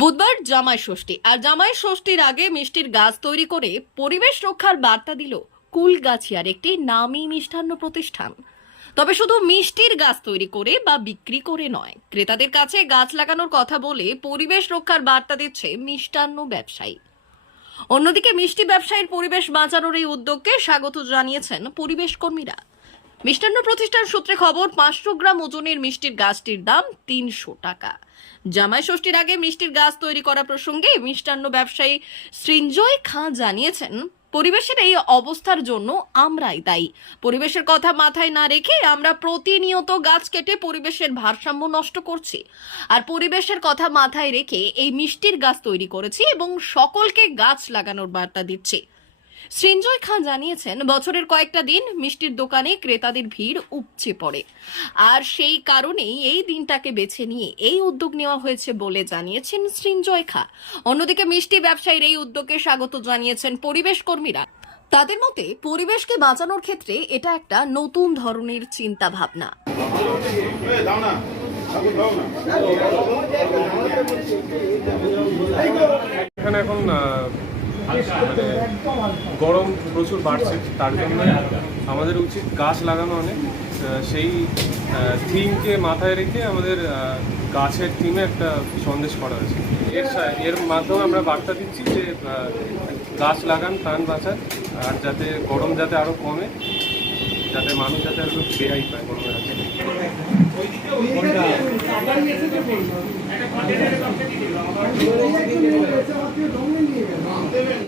বুধবার জামাই ষষ্ঠী। আর জামাই ষষ্ঠীর আগে মিষ্টির গাছ তৈরি করে পরিবেশ রক্ষার বার্তা দিল কুলগাছিয়ার একটি নামী মিষ্টান্ন প্রতিষ্ঠান। তবে শুধু মিষ্টির গাছ তৈরি করে বা বিক্রি করে নয়, ক্রেতাদের কাছে গাছ লাগানোর কথা বলে পরিবেশ রক্ষার বার্তা দিচ্ছে মিষ্টান্ন ব্যবসায়ী। অন্যদিকে মিষ্টি ব্যবসায়ীর পরিবেশ বাঁচানোর এই উদ্যোগকে স্বাগত জানিয়েছেন পরিবেশ কর্মীরা। মিষ্টান্ন প্রতিষ্ঠান সূত্রে খবর, পাঁচশো গ্রাম ওজনের মিষ্টির গাছটির দাম তিনশো টাকা। জামাই ষষ্ঠীর আগে মিষ্টির গাছ তৈরি করা প্রসঙ্গে মিষ্টান্ন ব্যবসায়ী সৃঞ্জয় খাঁ জানিয়েছেন পরিবেশের এই অবস্থার জন্য আমরাই দায়ী। পরিবেশের কথা মাথায় না রেখে আমরা প্রতিনিয়ত গাছ কেটে পরিবেশের ভারসাম্য নষ্ট করছি। আর পরিবেশের কথা মাথায় রেখে এই মিষ্টির গাছ তৈরি করেছি এবং সকলকে গাছ লাগানোর বার্তা দিচ্ছি। সৃঞ্জয় খান জানিয়েছেন, বছরের কয়েকটা দিন মিষ্টির দোকানে ক্রেতাদের ভিড় উপচে পড়ে। আর সেই কারণেই এই দিনটাকে বেছে নিয়ে এই উদ্যোগ নেওয়া হয়েছে বলে জানিয়েছেন সৃঞ্জয় খা অন্যদিকে মিষ্টি ব্যবসায়ীর এই উদ্যোগকে স্বাগত জানিয়েছেন পরিবেশ কর্মীরা। তাদের মতে, পরিবেশকে বাঁচানোর ক্ষেত্রে এটা একটা নতুন ধরনের চিন্তা ভাবনা এখানে এখন গরম প্রচুর বাড়ছে, তার জন্য আমাদের উচিত গাছ লাগানো অনেক। সেই থিমকে মাথায় রেখে আমাদের গাছের থিমে একটা সন্দেশ করা হয়েছে। এর এর মাধ্যমে আমরা বার্তা দিচ্ছি যে গাছ লাগান, প্রাণ বাঁচান, আর যাতে গরম যাতে আরও কমে, যাতে মানুষ যাতে আরও রেহাই পায় গরমের হাত। থেকে।